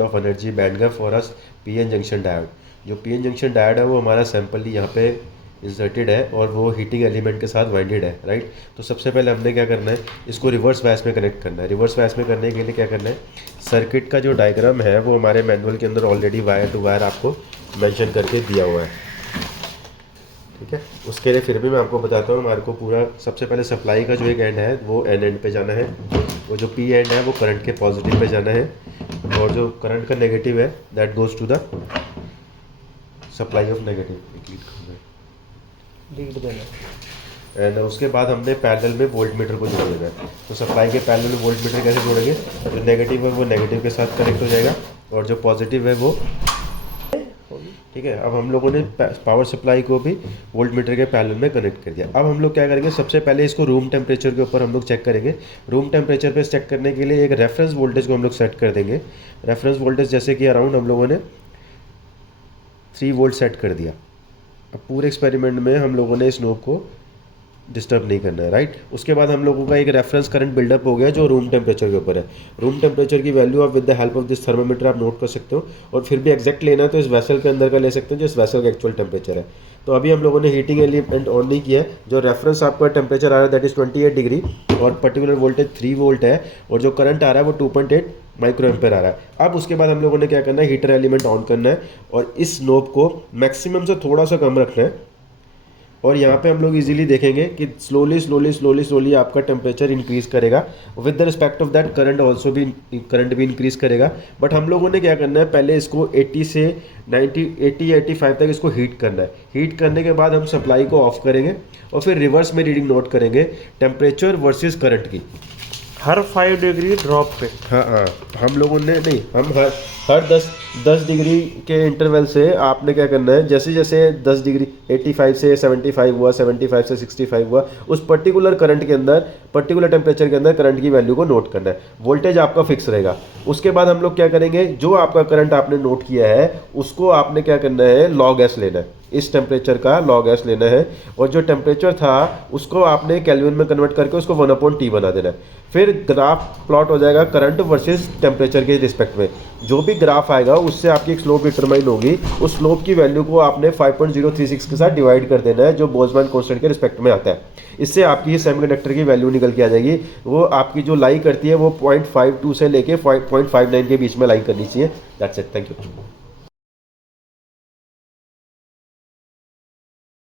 Of energy bandgap for us PN junction diode. जो PN junction diode है वो हमारा सैंपल यहाँ पे इंसर्टेड है और वो हीटिंग एलिमेंट के साथ वाइंडेड है, राइट। तो सबसे पहले हमने क्या करना है, इसको रिवर्स बायस में कनेक्ट करना है। रिवर्स बायस में करने के लिए क्या करना है, सर्किट का जो डायग्राम है वो हमारे मैनुअल के अंदर ऑलरेडी वायर टू वायर आपको मेंशन करके दिया हुआ है, ठीक है। उसके लिए फिर भी मैं आपको बताता हूँ। हमारे को पूरा सबसे पहले सप्लाई का जो एक एंड है वो एन एंड पे जाना है, वो जो पी एंड है वो करंट के पॉजिटिव पे जाना है, और जो करंट का नेगेटिव है that goes to the supply of negative lead देना। एंड उसके बाद हमने पैरेलल में वोल्ट मीटर को जोड़ देना है। तो सप्लाई के पैरेलल में वोल्ट मीटर कैसे जोड़ेंगे, जो नेगेटिव है वो नेगेटिव के साथ कनेक्ट हो जाएगा और जो पॉजिटिव है वो, ठीक है। अब हम लोगों ने पावर सप्लाई को भी वोल्ट मीटर के पैरेलल में कनेक्ट कर दिया। अब हम लोग क्या करेंगे, सबसे पहले इसको रूम टेम्परेचर के ऊपर हम लोग चेक करेंगे। रूम टेम्परेचर पे चेक करने के लिए एक रेफरेंस वोल्टेज को हम लोग सेट कर देंगे। रेफरेंस वोल्टेज जैसे कि अराउंड हम लोगों ने 3 वोल्ट सेट कर दिया। अब पूरे एक्सपेरिमेंट में हम लोगों ने इस नोब को डिस्टर्ब नहीं करना है, राइट। उसके बाद हम लोगों का एक रेफरेंस करंट बिल्डअप हो गया जो रूम टेम्परेचर के ऊपर है। रूम टेम्परेचर की वैल्यू आप with the help of this thermometer आप नोट कर सकते हो, और फिर भी एग्जैक्ट लेना है तो इस वेसल के अंदर का ले सकते हो जो इस वेसल का एक्चुअल टेम्परेचर है। तो अभी हम लोगों ने हीटिंग एलिमेंट ऑन नहीं किया है। जो रेफरेंस आपका टेम्परेचर आ रहा है दैट इज 28 डिग्री और पर्टिकुलर वोल्टेज 3 वोल्ट है, और जो करंट आ रहा है वो 2.8 माइक्रो एम्पेयर आ रहा है। अब उसके बाद हम लोगों ने क्या करना है, हीटर एलिमेंट ऑन करना है और इस नोब को मैक्सिमम से थोड़ा सा कम रखना है। और यहाँ पे हम लोग इजीली देखेंगे कि स्लोली आपका टेम्परेचर इंक्रीज करेगा, with the respect of that current also भी इंक्रीज करेगा। बट हम लोगों ने क्या करना है, पहले इसको 80 से 85 तक इसको हीट करना है। हीट करने के बाद हम सप्लाई को ऑफ करेंगे और फिर रिवर्स में रीडिंग नोट करेंगे टेम्परेचर वर्सेस करंट की हर 5 डिग्री ड्रॉप पे। हाँ, हम लोगों ने नहीं, हम हर 10 डिग्री के इंटरवल से आपने क्या करना है, जैसे जैसे 10 डिग्री 85 से 75 हुआ, 75 से 65 हुआ, उस पर्टिकुलर करंट के अंदर, पर्टिकुलर टेम्परेचर के अंदर करंट की वैल्यू को नोट करना है। वोल्टेज आपका फिक्स रहेगा। उसके बाद हम लोग क्या करेंगे, जो आपका करंट आपने नोट किया है उसको आपने क्या करना है, लॉग एस लेना है। इस टेम्परेचर का लॉग एस लेना है, और जो टेम्परेचर था उसको आपने केल्विन में कन्वर्ट करके उसको 1/T बना देना है। फिर ग्राफ प्लॉट हो जाएगा करंट वर्सेस टेम्परेचर के रिस्पेक्ट में। जो भी ग्राफ आएगा उससे आपकी एक स्लोप डिटरमाइन होगी। उस स्लोप की वैल्यू को आपने 5.036 के साथ डिवाइड कर देना है, जो बोल्ट्जमैन कांस्टेंट के रिस्पेक्ट में आता है। इससे आपकी सेमीकंडक्टर की वैल्यू निकल के आ जाएगी। वो आपकी जो लाई करती है वो 0.52 से लेके 0.59 के बीच में लाई करनी चाहिए। That's it, thank you.